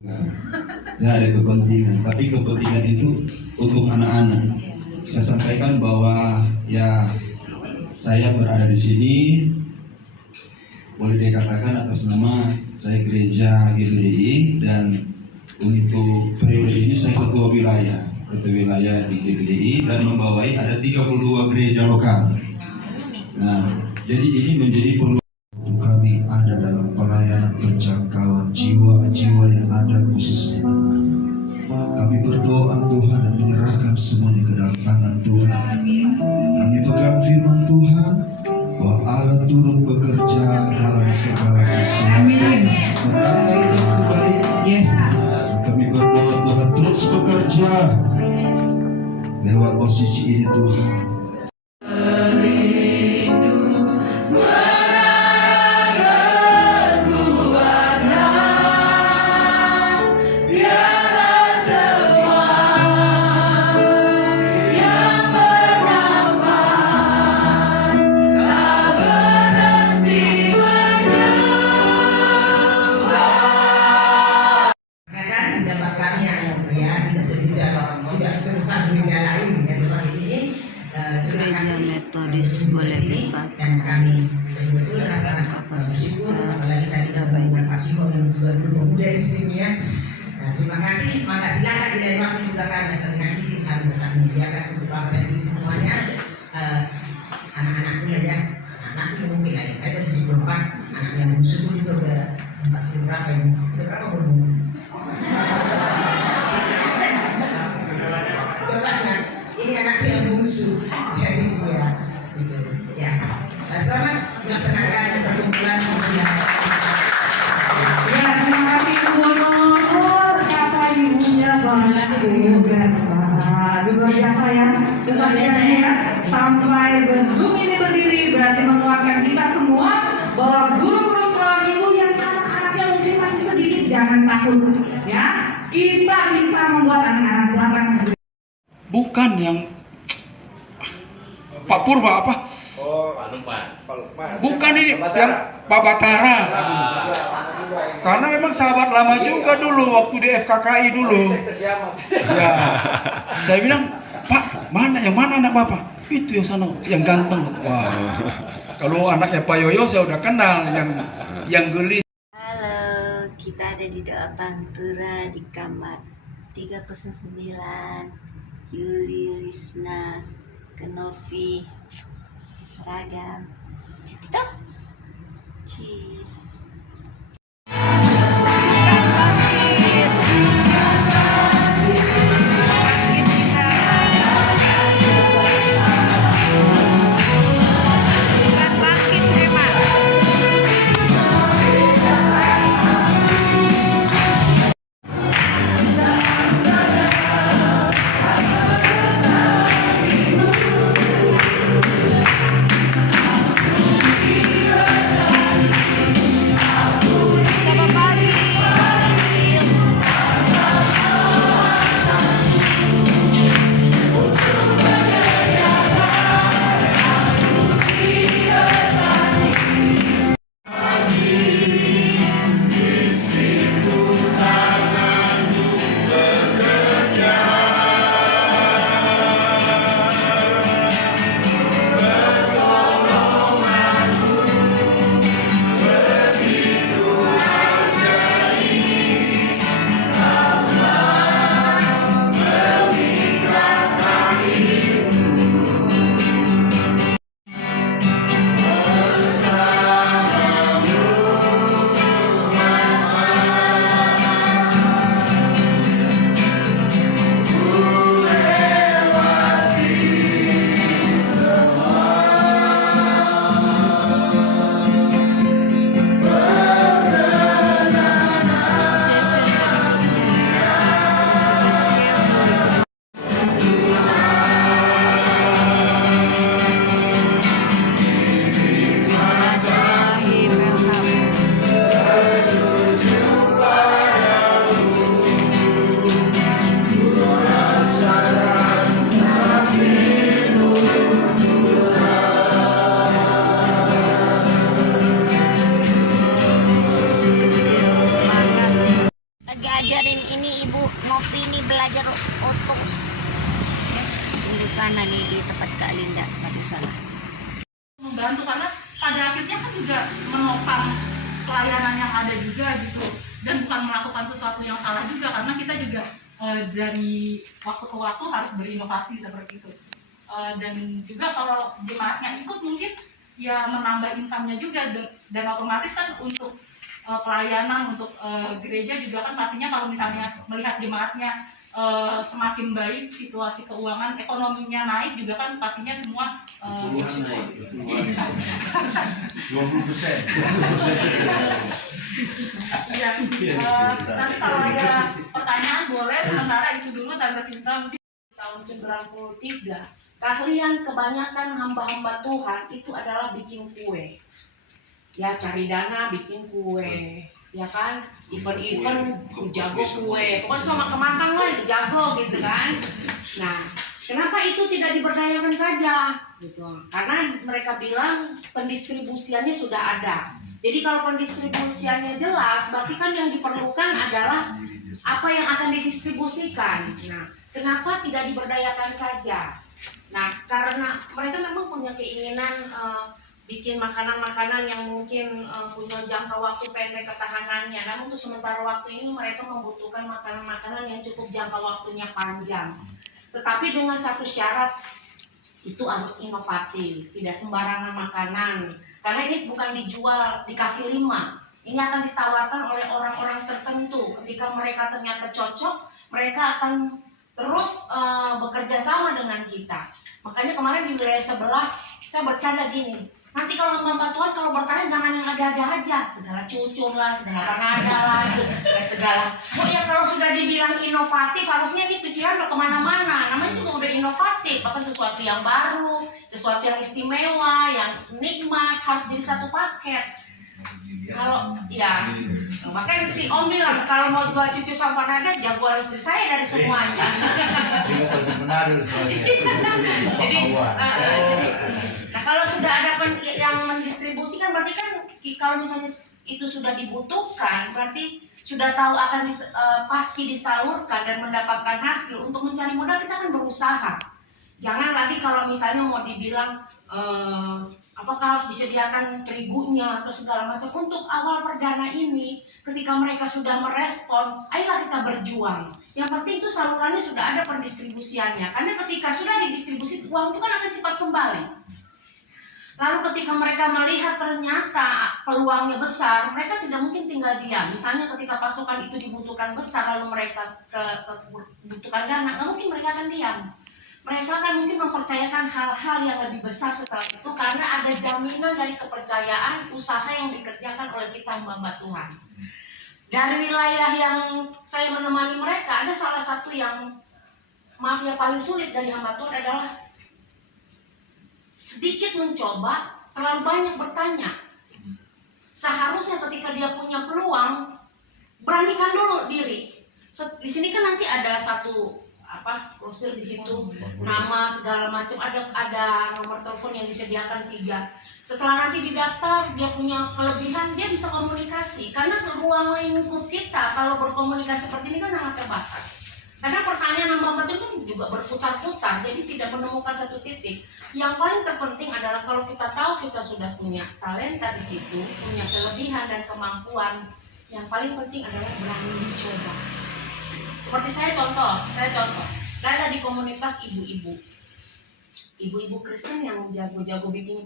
Tidak ada kepentingan, tapi kepentingan itu untuk anak-anak. Saya sampaikan bahwa ya saya berada di sini boleh dikatakan atas nama saya gereja GBDI, dan untuk periode ini saya ketua wilayah di GBDI dan membawai ada 32 gereja lokal. Nah, jadi ini menjadi peluang kami ada dalam pelayanan penjangkauan jiwa-jiwa yang ada khususnya. Kami berdoa Tuhan dan menyerahkan semuanya ke dalam tangan Tuhan. Kami pegang firman Tuhan bahwa Allah turut bekerja dalam segala sesuatu. Mendamai dan kembali. Yes. Kami berdoa Tuhan terus bekerja lewat posisi ini Tuhan. Metodis boleh lipat dan kami betul-betul rasa bersyukur apalagi tadi kita banyak Pak Simo yang juga dulu pemuda di sini ya. Nah, terima kasih, maka silakan di lain waktu juga kami dengan izin kami tetap menyediakan untuk Bapak dan Ibu semuanya anak-anakku ya, anakku mungkin lah ya, saya udah 74, anak yang bungsu juga udah 40 berapa ini, udah berapa belum? Ini anak yang bungsu, jadi dia gitu ya. Selamat melaksanakan perkumpulan sosial. Ya, terima kasih Ibu Gubernur. Kata ibunya bagus, luar biasa ya. Kesaksiannya sampai gedung ini berdiri berarti menguatkan kita semua bahwa guru-guru sekolah minggu yang anak-anaknya mungkin masih sedikit jangan takut ya. Kita bisa membuat anak-anak datang. Bukan yang Pak Purba apa? Oh, Bukan ini yang Pak Batara. Karena memang sahabat lama juga dulu waktu di FKKI dulu. Ya. Saya bilang, "Pak, yang mana anak Bapak?" "Itu yang sana, yang ganteng." Wah. Kalau anaknya Pak Yoyo saya udah kenal yang gelis. Halo, kita ada di Doa Pantura di kamar 309. Yuli, Lisna, Kenovi, seragam, gitu, cheese. diajarin ini ibu ngopi nih, belajar oto. Tunggu sana nih di tempat Kak Linda tadi sana. Membantu karena pada akhirnya kan juga menopang pelayanan yang ada juga gitu, dan bukan melakukan sesuatu yang salah juga karena kita juga dari waktu ke waktu harus berinovasi seperti itu. Dan juga kalau jemaatnya ikut mungkin ya menambah income-nya juga, dan otomatis kan untuk pelayanan untuk gereja juga kan pastinya kalau misalnya melihat jemaatnya semakin baik, situasi keuangan ekonominya naik juga kan pastinya semua naik 20%. ya. Nanti kalau ada pertanyaan boleh, sementara itu dulu Tante Sinta. Tahun 93, keahlian kebanyakan hamba-hamba Tuhan itu adalah bikin kue. Ya, cari dana bikin kue, ya kan? Event-event jago kue, pokoknya sama kemakang lah jago gitu kan. Nah, kenapa itu tidak diberdayakan saja? Gitu. Karena mereka bilang pendistribusiannya sudah ada. Jadi kalau pendistribusiannya jelas, berarti kan yang diperlukan adalah apa yang akan didistribusikan. Nah, kenapa tidak diberdayakan saja? Nah, karena mereka memang punya keinginan bikin makanan-makanan yang mungkin punya jangka waktu pendek ketahanannya. Dan untuk sementara waktu ini mereka membutuhkan makanan-makanan yang cukup jangka waktunya panjang. Tetapi dengan satu syarat, itu harus inovatif, tidak sembarangan makanan. Karena ini bukan dijual di kaki lima. Ini akan ditawarkan oleh orang-orang tertentu. Ketika mereka ternyata cocok, mereka akan terus bekerja sama dengan kita. Makanya kemarin di wilayah 11 saya bercanda gini, nanti kalau hamba Tuhan kalau bertanya jangan yang ada-ada aja, segala cucur lah, segala Kanada lah, segala. Oh ya, kalau sudah dibilang inovatif harusnya ini pikiran udah kemana-mana. Namanya juga udah inovatif, bahkan sesuatu yang baru, sesuatu yang istimewa, yang nikmat harus jadi satu paket. Kalau ya, makanya si Om bilang kalau mau jual cucu sama Kanada, jagoan istri saya dari semuanya. Jadi, nah kalau sudah ada yang mendistribusikan, berarti kan kalau misalnya itu sudah dibutuhkan, berarti sudah tahu akan pasti disalurkan dan mendapatkan hasil. Untuk mencari modal kita kan berusaha. Jangan lagi kalau misalnya mau dibilang apakah harus disediakan terigunya atau segala macam. Untuk awal perdana ini, ketika mereka sudah merespon, ayolah kita berjuang. Yang penting itu salurannya sudah ada pendistribusiannya. Karena ketika sudah didistribusi, uang itu kan akan cepat kembali. Lalu ketika mereka melihat ternyata peluangnya besar, mereka tidak mungkin tinggal diam. Misalnya ketika pasukan itu dibutuhkan besar, lalu mereka membutuhkan dana, nggak mungkin mereka akan diam. Mereka akan mungkin mempercayakan hal-hal yang lebih besar setelah itu, karena ada jaminan dari kepercayaan usaha yang dikerjakan oleh kita hamba Tuhan. Dari wilayah yang saya menemani mereka, ada salah satu yang maaf ya paling sulit dari hamba Tuhan adalah sedikit mencoba, terlalu banyak bertanya. Seharusnya ketika dia punya peluang, beranikan dulu diri. Di sini kan nanti ada satu profil di situ, nama segala macam, ada nomor telepon yang disediakan 3. Setelah nanti didaftar, dia punya kelebihan, dia bisa komunikasi. Karena ruang lingkup kita kalau berkomunikasi seperti ini kan sangat terbatas. Karena pertanyaan hamba itu kan juga berputar-putar, jadi tidak menemukan satu titik. Yang paling terpenting adalah kalau kita tahu kita sudah punya talenta di situ, punya kelebihan dan kemampuan, yang paling penting adalah berani dicoba. Seperti saya contoh, saya ada di komunitas ibu-ibu Kristen yang jago-jago bikin